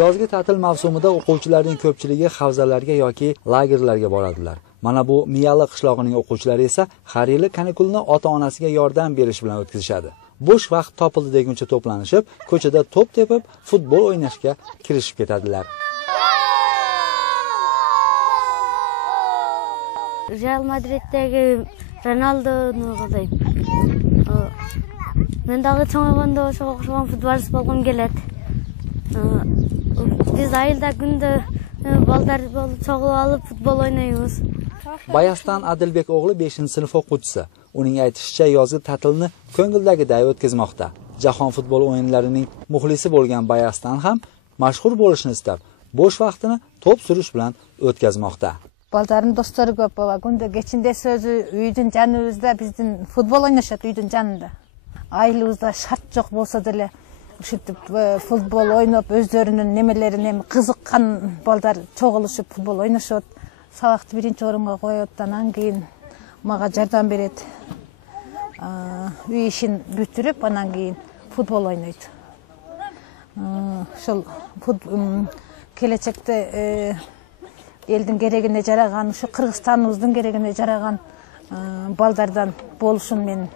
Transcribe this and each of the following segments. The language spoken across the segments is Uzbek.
Yozgi ta'til mavsumida o'quvchilarning ko'pchiligi havzalarga yoki lagerlarga boradilar. Mana bu Miyali qishlog'ining o'quvchilari esa har yili kanikulni ota-onasiga yordam berish bilan o'tkazishadi. Bo'sh vaqt topildi deguncha to'planishib, ko'chada to'p tepib, futbol o'ynashga kirishib ketadilar. Real Madriddagi Ronaldoni o'qiydi. Men dag'i cho'ng'anda o'xshagan futbolchi bo'lgim keladi. Biz ayılda günde balдар çoğulup alıp futbol oynayıyoruz. Bayastan Adilbek o'g'li 5-sinf o'quvchisi. Uning aytishicha, yozgi ta'tilni ko'ngildagiday o'tkazmoqda. Jahon futbol o'yinlarining muxlisi bo'lgan Bayastan ham mashhur bo'lishni istab, bo'sh vaqtini to'p surish bilan o'tkazmoqda. Baldarın dostları ko'p baba. Günde geçinde sözü uydun canımızda bizden futbol oynashadi uydun canında. Aylığımızda şart yok bolsa dele uşup futbol oynap özlerinin nemelerini kızıkkan balдар çoğuluşup futbol oynaşot. Sabaqты birinci orunga koyot, andan keyin maga jardam beret. Үй işin бүтүрүп, andan keyin futbol oynaydı. Şol келечекте elдің керегіне жараған, şu Kırgızстаныбыздын керегіне жараған балдардан болушун мен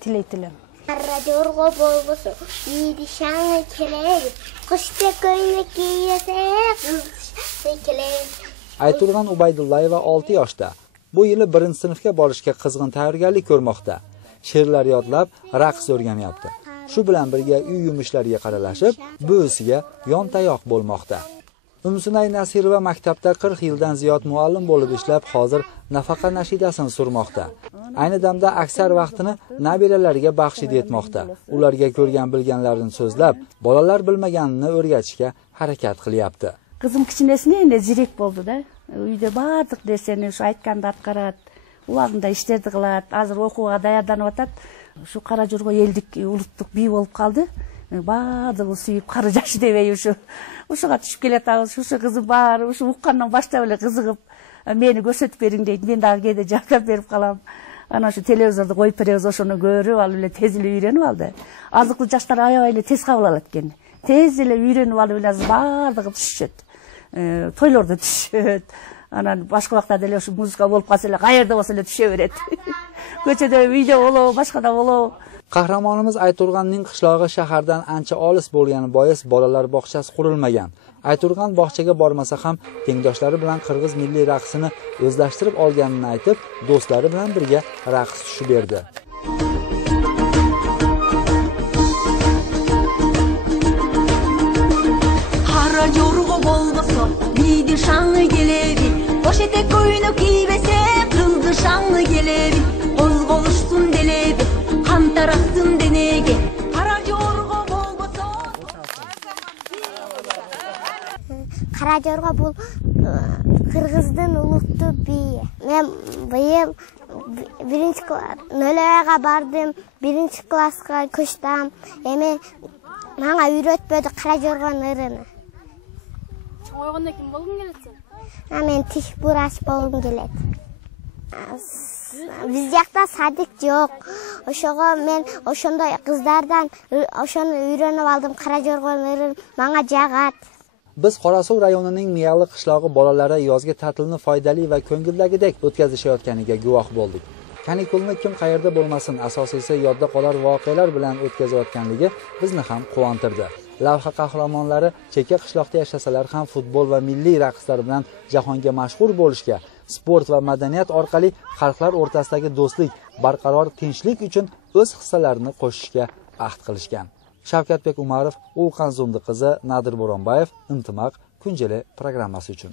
тилейт элем. Karajorga bolbosu, yedi şanı keledi. Kışta koyunu giyese, kızı keledi. Ayturg'an Ubaydullayeva 6 yoshda. Bu yili 1-sinfga borishga qizg'in tayyorgarlik ko'rmoqda. She'rlar yodlab, raqs o'rganyapti. Shu bilan birga uy yumushlariga qaralashib, buvisiga yontayoq bo'lmoqda. Umsunay Nasirova maktabda 40 yildan ziyod muallim bo'lib ishlab, hozir nafaqa nashidasini surmoqda. Ayni damda aksar vaqtini nabiralariga baxshid etmoqda. Ularga ko'rgan bilganlarini so'zlab, bolalar bilmaganini o'rgatishga harakat qilyapti. Kızım kiçinesine endi zirek bo'ldi-da. Uyda bardıq derseni şu aytkanды atkarat, ubagында işlerdi kılat, azыр okuga daярданып атат. Şu Karajorgo eldik, улуттук бий болуп калды. Бардыгы сүйүп кары жашы дебей ушуга түшүп келатабыз. Ушу кызым бар, ушу уккандан баштап эле кызыгып, мени көрсөтүп бериң дейт. Мен дагы кээде жардам берип калам. Ana şu televizorda koyup беребиз, ошону көрүп алып эле тез эле үйрөнүп алды. Азыктуу жаштар аябай эле тез кабыл алат экен. Тез эле үйрөнүп алып эле бардыгы түшүшөт. Тойлордо түшөт. Анан башка убактарда эле ушу музыка болуп калса эле каерде болсо эле түшө берет. Көчөдө, үйдө болобу, башкада болобу. Qahramonimiz Ayturg'anning qishlog'i shahardan ancha olis bo'lgani bois bolalar bog'chasi qurilmagan. Ayturg'an bog'chaga bormasa ham tengdoshlari bilan qirg'iz milliy raqsini o'zlashtirib olganini aytib, do'stlari bilan birga raqs tushib berdi. Karajorgo bolboso, biydi şanlı gelebi. Poşete koyunu giybese, kıldı şanlı gelebi. Kozgoluşsun delebi, kantaraktın denege. Karajorgo bolboso. Karajorgo bul Kırgızdın uluttu biyi. Men bıyıl birinci nöleğe bardım, birinci klaska koştam. Bana үйрөтпөдү Karajorgo'nун ырыны. Чоңойгондо ким болгуң келет сен? Мен тиш бурач болгум келет. Биз жакта садик жок. Ошого мен ошондой кыздардан ошону үйрөнүп алдым. Karajorgo'нун ырын мага жагат. Biz Qorasuv rayonining Miyali qishlog'i bolalari yozgi ta'tilni foydali va ko'ngildagidek o'tkazishayotganiga guvoh bo'ldik. Kanikulni kim qayerda bo'lmasin, asosiysi yodda qolar voqealar bilan o'tkazayotganligi bizni ham quvontirdi. Lavha qahramonlari chekka qishloqda yashasalar ham futbol va milliy raqslar bilan jahonga mashhur bo'lishga, sport va madaniyat orqali xalqlar o'rtasidagi do'stlik, barqaror tinchlik uchun o'z hissalarini qo'shishga ahd qilishgan. Shavkatbek Umarov, Ulqan Zumdi qizi, Nadir Bo'ronbayev, Intimaq, Kunjele programmasi uchun.